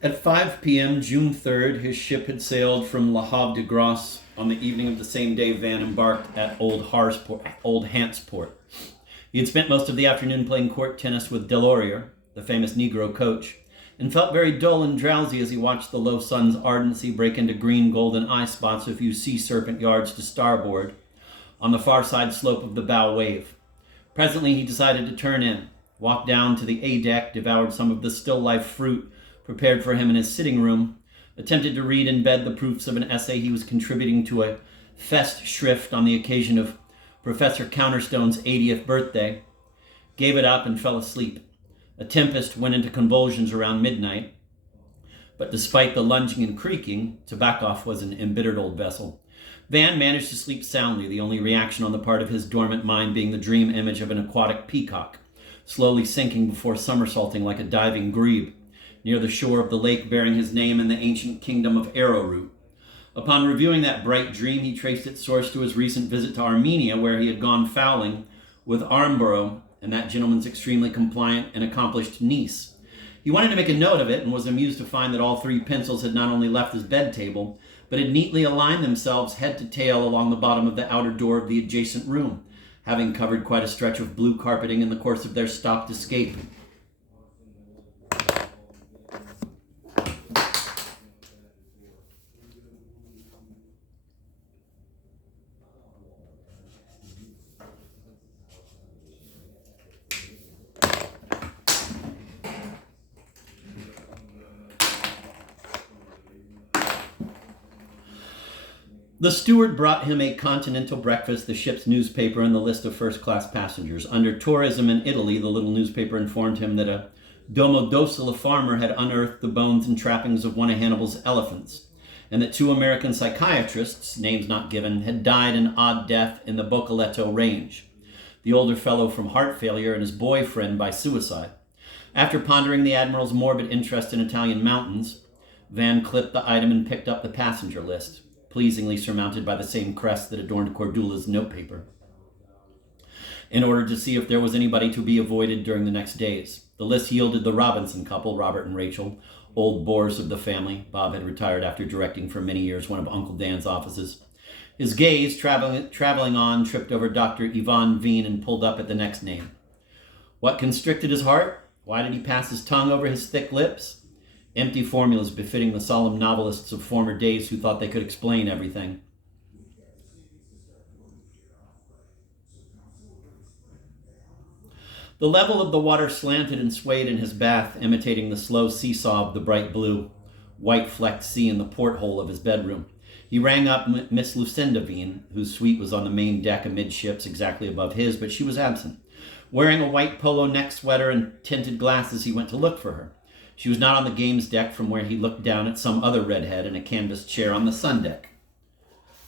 At 5 p.m., June 3rd, his ship had sailed from Le Havre de Grace. On the evening of the same day, Van embarked at Old Hantsport. He had spent most of the afternoon playing court tennis with Delorier, the famous Negro coach, and felt very dull and drowsy as he watched the low sun's ardency break into green golden eye spots a few sea serpent yards to starboard on the far side slope of the bow wave. Presently he decided to turn in, walked down to the A deck, devoured some of the still life fruit prepared for him in his sitting room, attempted to read in bed the proofs of an essay he was contributing to a Festschrift on the occasion of Professor Counterstone's 80th birthday, gave it up and fell asleep. A tempest went into convulsions around midnight, but despite the lunging and creaking, Tabakov was an embittered old vessel. Van managed to sleep soundly, the only reaction on the part of his dormant mind being the dream image of an aquatic peacock, slowly sinking before somersaulting like a diving grebe, near the shore of the lake bearing his name in the ancient kingdom of Arrowroot. Upon reviewing that bright dream, he traced its source to his recent visit to Armenia, where he had gone fowling with Armborough and that gentleman's extremely compliant and accomplished niece. He wanted to make a note of it and was amused to find that all three pencils had not only left his bed table, but had neatly aligned themselves head to tail along the bottom of the outer door of the adjacent room, having covered quite a stretch of blue carpeting in the course of their stopped escape. The steward brought him a continental breakfast, the ship's newspaper, and the list of first-class passengers. Under tourism in Italy, the little newspaper informed him that a Domodossola farmer had unearthed the bones and trappings of one of Hannibal's elephants, and that two American psychiatrists, names not given, had died an odd death in the Boccoletto Range, the older fellow from heart failure and his boyfriend by suicide. After pondering the Admiral's morbid interest in Italian mountains, Van clipped the item and picked up the passenger list, pleasingly surmounted by the same crest that adorned Cordula's notepaper, in order to see if there was anybody to be avoided during the next days. The list yielded the Robinson couple, Robert and Rachel, old bores of the family. Bob had retired after directing for many years one of Uncle Dan's offices. His gaze, traveling on, tripped over Dr. Ivan Veen and pulled up at the next name. What constricted his heart? Why did he pass his tongue over his thick lips? Empty formulas befitting the solemn novelists of former days who thought they could explain everything. The level of the water slanted and swayed in his bath, imitating the slow seesaw of the bright blue, white-flecked sea in the porthole of his bedroom. He rang up Miss Lucinda Veen, whose suite was on the main deck amidships exactly above his, but she was absent. Wearing a white polo neck sweater and tinted glasses, he went to look for her. She was not on the games deck, from where he looked down at some other redhead in a canvas chair on the sun deck.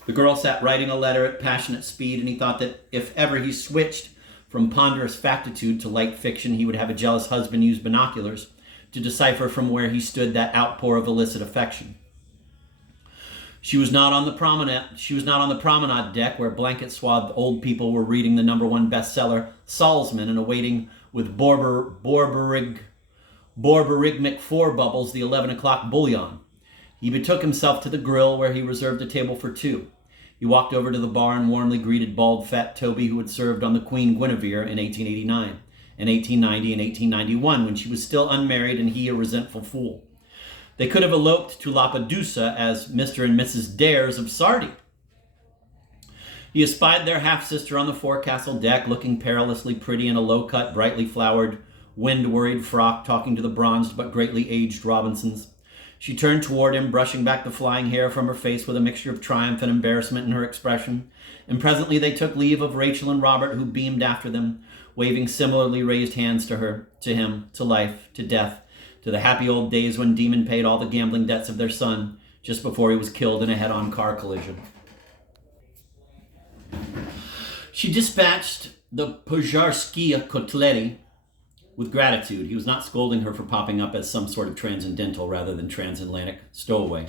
The girl sat writing a letter at passionate speed, and he thought that if ever he switched from ponderous factitude to light fiction, he would have a jealous husband use binoculars to decipher from where he stood that outpour of illicit affection. She was not on the promenade deck, where blanket-swathed old people were reading the #1 bestseller Salzman and awaiting with Borborygmic four bubbles the 11 o'clock bouillon. He betook himself to the grill, where he reserved a table for two. He walked over to the bar and warmly greeted bald fat Toby, who had served on the Queen Guinevere in 1889, and 1890 and 1891, when she was still unmarried and he a resentful fool. They could have eloped to Lappedusa as Mr. and Mrs. Dares of Sardi. He espied their half-sister on the forecastle deck, looking perilously pretty in a low-cut, brightly flowered, wind-worried frock, talking to the bronzed but greatly aged Robinsons. She turned toward him, brushing back the flying hair from her face with a mixture of triumph and embarrassment in her expression, and presently they took leave of Rachel and Robert, who beamed after them, waving similarly raised hands to her, to him, to life, to death, to the happy old days when Demon paid all the gambling debts of their son just before he was killed in a head-on car collision. She dispatched the Pożarskaya Kotlety with gratitude. He was not scolding her for popping up as some sort of transcendental rather than transatlantic stowaway.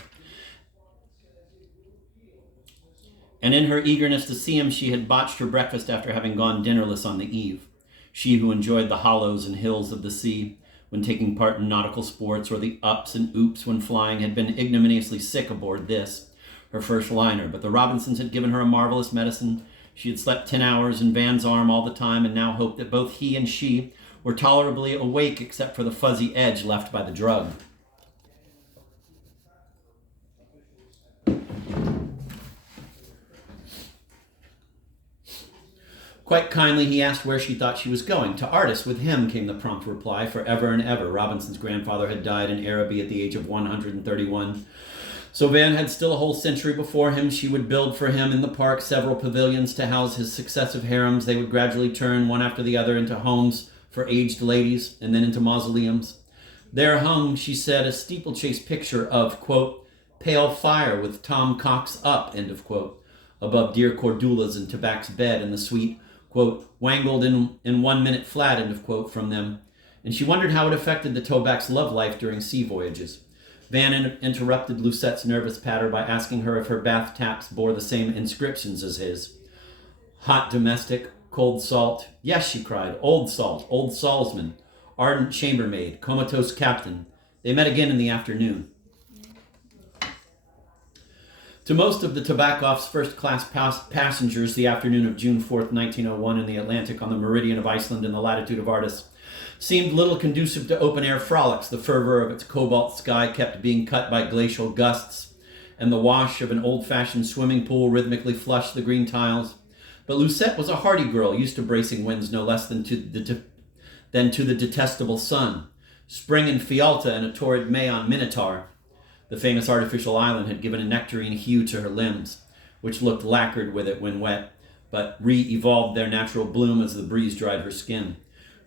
And in her eagerness to see him, she had botched her breakfast after having gone dinnerless on the eve. She who enjoyed the hollows and hills of the sea, when taking part in nautical sports, or the ups and oops when flying, had been ignominiously sick aboard this, her first liner. But the Robinsons had given her a marvelous medicine. She had slept 10 hours in Van's arm all the time, and now hoped that both he and she were tolerably awake except for the fuzzy edge left by the drug. Quite kindly, he asked where she thought she was going. To Artis with him, came the prompt reply. Forever and ever. Robinson's grandfather had died in Araby at the age of 131. So Van had still a whole century before him. She would build for him in the park several pavilions to house his successive harems. They would gradually turn one after the other into homes for aged ladies, and then into mausoleums. There hung, she said, a steeplechase picture of, quote, pale fire with Tom Cox up, end of quote, above dear Cordula's and Tabac's bed, and the sweet, quote, wangled in 1 minute flat, end of quote, from them. And she wondered how it affected the Tobac's love life during sea voyages. Van interrupted Lucette's nervous patter by asking her if her bath taps bore the same inscriptions as his. Hot domestic, cold salt. Yes, she cried. Old salt, old salesman, ardent chambermaid, comatose captain. They met again in the afternoon. To most of the Tobakoff's first-class passengers, the afternoon of June 4th, 1901, in the Atlantic on the meridian of Iceland in the latitude of Artis seemed little conducive to open-air frolics. The fervor of its cobalt sky kept being cut by glacial gusts, and the wash of an old-fashioned swimming pool rhythmically flushed the green tiles. But Lucette was a hardy girl, used to bracing winds no less than to the detestable sun. Spring in Fialta and a torrid May on Minotaur. The famous artificial island had given a nectarine hue to her limbs, which looked lacquered with it when wet, but re-evolved their natural bloom as the breeze dried her skin.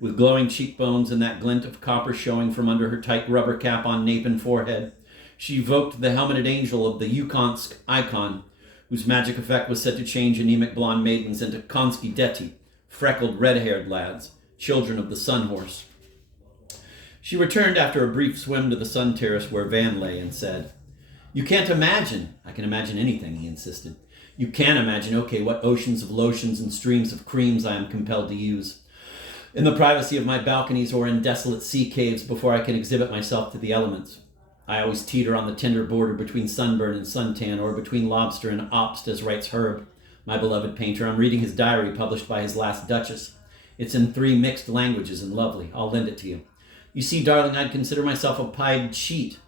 With glowing cheekbones and that glint of copper showing from under her tight rubber cap on nape and forehead, she evoked the helmeted angel of the Yukonsk icon, whose magic effect was said to change anemic blonde maidens into Konski Deti, freckled red-haired lads, children of the Sun Horse. She returned after a brief swim to the sun terrace where Van lay and said, "You can't imagine." "I can imagine anything," he insisted. "You can imagine, okay, what oceans of lotions and streams of creams I am compelled to use in the privacy of my balconies or in desolate sea caves before I can exhibit myself to the elements. I always teeter on the tender border between sunburn and suntan, or between lobster and obst, as writes Herb, my beloved painter. I'm reading his diary published by his last Duchess. It's in 3 mixed languages and lovely. I'll lend it to you. You see, darling, I'd consider myself a pied cheat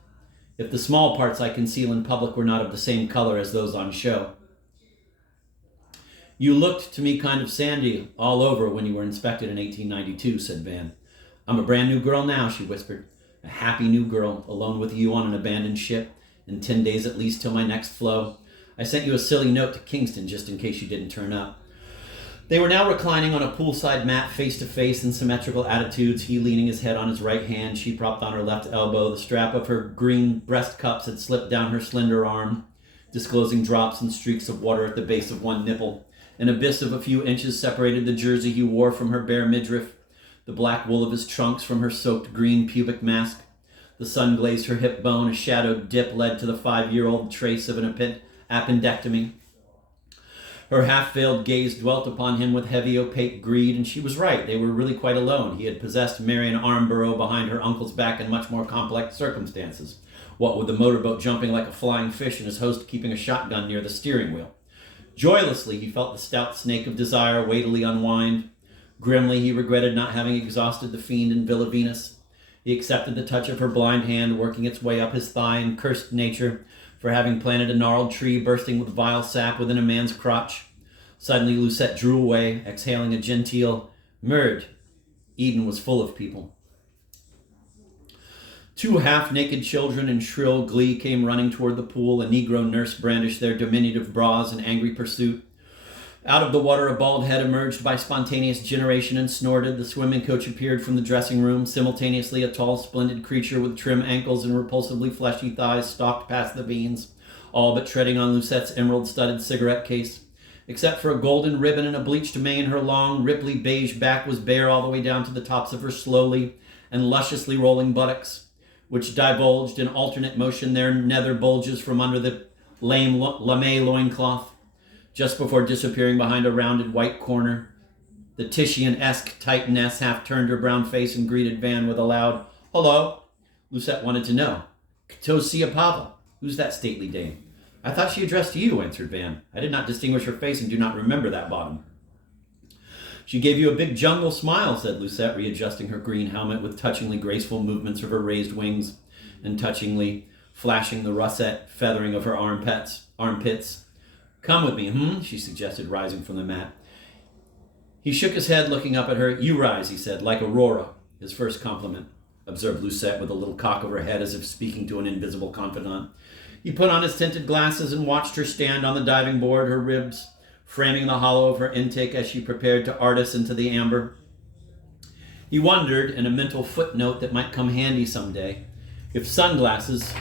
if the small parts I conceal in public were not of the same color as those on show." "You looked to me kind of sandy all over when you were inspected in 1892, said Van. "I'm a brand new girl now," she whispered. "A happy new girl, alone with you on an abandoned ship, in 10 days at least till my next flow. I sent you a silly note to Kingston just in case you didn't turn up." They were now reclining on a poolside mat face to face in symmetrical attitudes, he leaning his head on his right hand, she propped on her left elbow. The strap of her green breast cups had slipped down her slender arm, disclosing drops and streaks of water at the base of one nipple. An abyss of a few inches separated the jersey he wore from her bare midriff, the black wool of his trunks from her soaked green pubic mask. The sun glazed her hip bone. A shadowed dip led to the 5-year-old trace of an appendectomy. Her half-veiled gaze dwelt upon him with heavy, opaque greed, and she was right. They were really quite alone. He had possessed Marion Armborough behind her uncle's back in much more complex circumstances, what with the motorboat jumping like a flying fish and his host keeping a shotgun near the steering wheel. Joylessly, he felt the stout snake of desire weightily unwind. Grimly, he regretted not having exhausted the fiend in Villa Venus. He accepted the touch of her blind hand working its way up his thigh and cursed nature for having planted a gnarled tree bursting with vile sap within a man's crotch. Suddenly Lucette drew away, exhaling a genteel "Merd." Eden was full of people. 2 half-naked children in shrill glee came running toward the pool. A Negro nurse brandished their diminutive bras in angry pursuit. Out of the water a bald head emerged by spontaneous generation and snorted. The swimming coach appeared from the dressing room. Simultaneously, a tall, splendid creature with trim ankles and repulsively fleshy thighs stalked past the beans, all but treading on Lucette's emerald-studded cigarette case. Except for a golden ribbon and a bleached mane, her long, ripply beige back was bare all the way down to the tops of her slowly and lusciously rolling buttocks, which divulged in alternate motion their nether bulges from under the lame lame loincloth. Just before disappearing behind a rounded white corner, the Titian-esque Titaness half turned her brown face and greeted Van with a loud, Hello? Lucette wanted to know. Ktosia Pava. Who's that stately dame? I thought she addressed you, answered Van. I did not distinguish her face and do not remember that bottom. She gave you a big jungle smile, said Lucette, readjusting her green helmet with touchingly graceful movements of her raised wings and touchingly flashing the russet feathering of her armpits. Come with me, she suggested, rising from the mat. He shook his head, looking up at her. You rise, he said, like Aurora. His first compliment, observed Lucette with a little cock of her head as if speaking to an invisible confidant. He put on his tinted glasses and watched her stand on the diving board, her ribs framing the hollow of her intake as she prepared to artist into the amber. He wondered, in a mental footnote that might come handy someday, if sunglasses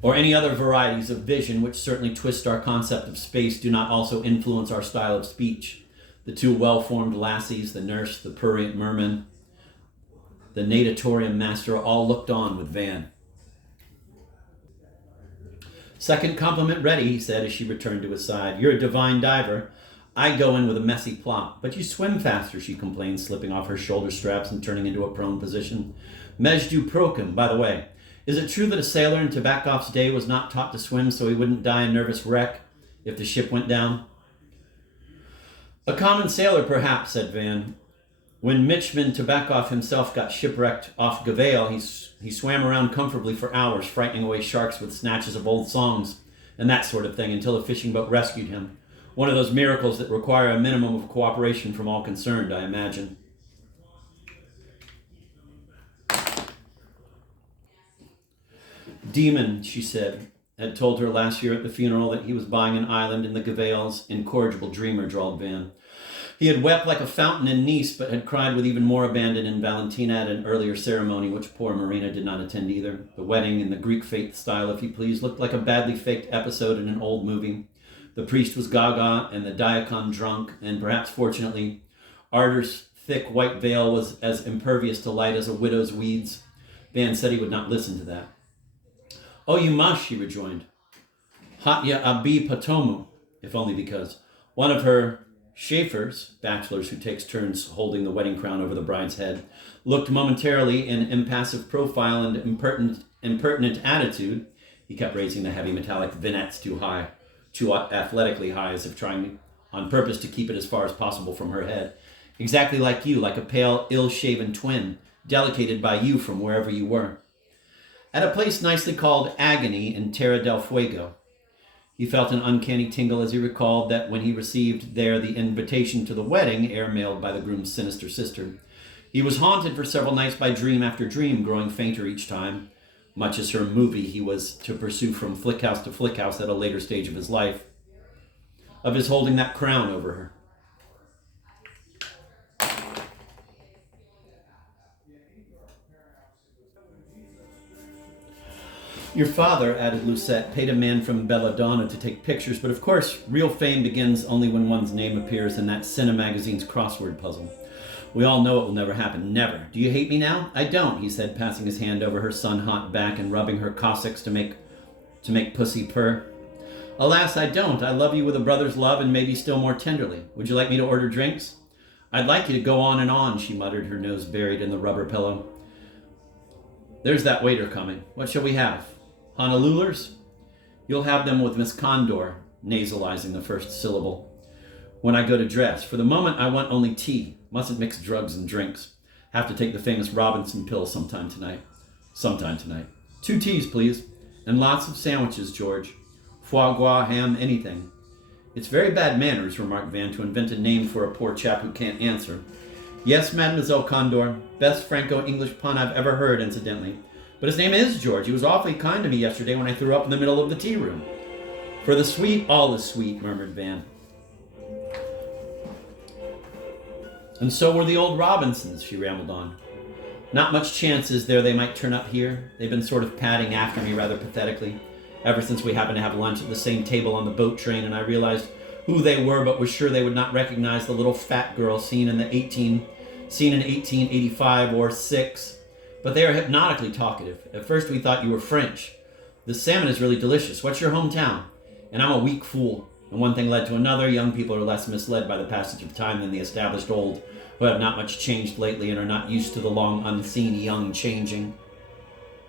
or any other varieties of vision which certainly twist our concept of space do not also influence our style of speech. The two well-formed lassies, the nurse, the prurient merman, the natatorium master all looked on with Van. Second compliment ready, he said as she returned to his side. You're a divine diver. I go in with a messy plop. But you swim faster, she complained, slipping off her shoulder straps and turning into a prone position. Mejdu Prokim, by the way. Is it true that a sailor in Tabakov's day was not taught to swim so he wouldn't die a nervous wreck if the ship went down? A common sailor, perhaps, said Van. When Michman Tabakov himself got shipwrecked off Gavail, he swam around comfortably for hours, frightening away sharks with snatches of old songs and that sort of thing until a fishing boat rescued him. One of those miracles that require a minimum of cooperation from all concerned, I imagine. Demon, she said, had told her last year at the funeral that he was buying an island in the Gavails. Incorrigible dreamer, drawled Van. He had wept like a fountain in Nice, but had cried with even more abandon in Valentina at an earlier ceremony, which poor Marina did not attend either. The wedding, in the Greek faith style, if you please, looked like a badly faked episode in an old movie. The priest was gaga, and the diakon drunk, and perhaps fortunately, Ardor's thick white veil was as impervious to light as a widow's weeds. Van said he would not listen to that. Oh, you must, she rejoined. Hatya Abi Patomu, if only because one of her Schaefer's, bachelors who takes turns holding the wedding crown over the bride's head, looked momentarily in impassive profile and impertinent attitude. He kept raising the heavy metallic vignettes too high, too athletically high, as if trying on purpose to keep it as far as possible from her head. Exactly like you, like a pale, ill-shaven twin, delicated by you from wherever you were. At a place nicely called Agony in Terra del Fuego. He felt an uncanny tingle as he recalled that when he received there the invitation to the wedding, air-mailed by the groom's sinister sister, he was haunted for several nights by dream after dream, growing fainter each time, much as her movie he was to pursue from flick house to flick house at a later stage of his life, of his holding that crown over her. Your father, added Lucette, paid a man from Belladonna to take pictures, but of course, real fame begins only when one's name appears in that Cine magazine's crossword puzzle. We all know it will never happen. Never. Do you hate me now? I don't, he said, passing his hand over her sun-hot back and rubbing her Cossacks to make pussy purr. Alas, I don't. I love you with a brother's love and maybe still more tenderly. Would you like me to order drinks? I'd like you to go on, she muttered, her nose buried in the rubber pillow. There's that waiter coming. What shall we have? Honolulers? You'll have them with Miss Condor, nasalizing the first syllable. When I go to dress. For the moment, I want only tea. Mustn't mix drugs and drinks. Have to take the famous Robinson pill sometime tonight. 2 teas, please. And lots of sandwiches, George. Foie gras, ham, anything. It's very bad manners, remarked Van, to invent a name for a poor chap who can't answer. Yes, Mademoiselle Condor. Best Franco-English pun I've ever heard, incidentally. But his name is George. He was awfully kind to me yesterday when I threw up in the middle of the tea room. For the sweet, all is sweet, murmured Van. And so were the old Robinsons, she rambled on. Not much chance is there they might turn up here. They've been sort of padding after me rather pathetically, ever since we happened to have lunch at the same table on the boat train, and I realized who they were, but was sure they would not recognize the little fat girl seen in 1885 or 6. But they are hypnotically talkative. At first we thought you were French. The salmon is really delicious. What's your hometown? And I'm a weak fool. And one thing led to another. Young people are less misled by the passage of time than the established old, who have not much changed lately and are not used to the long unseen young changing.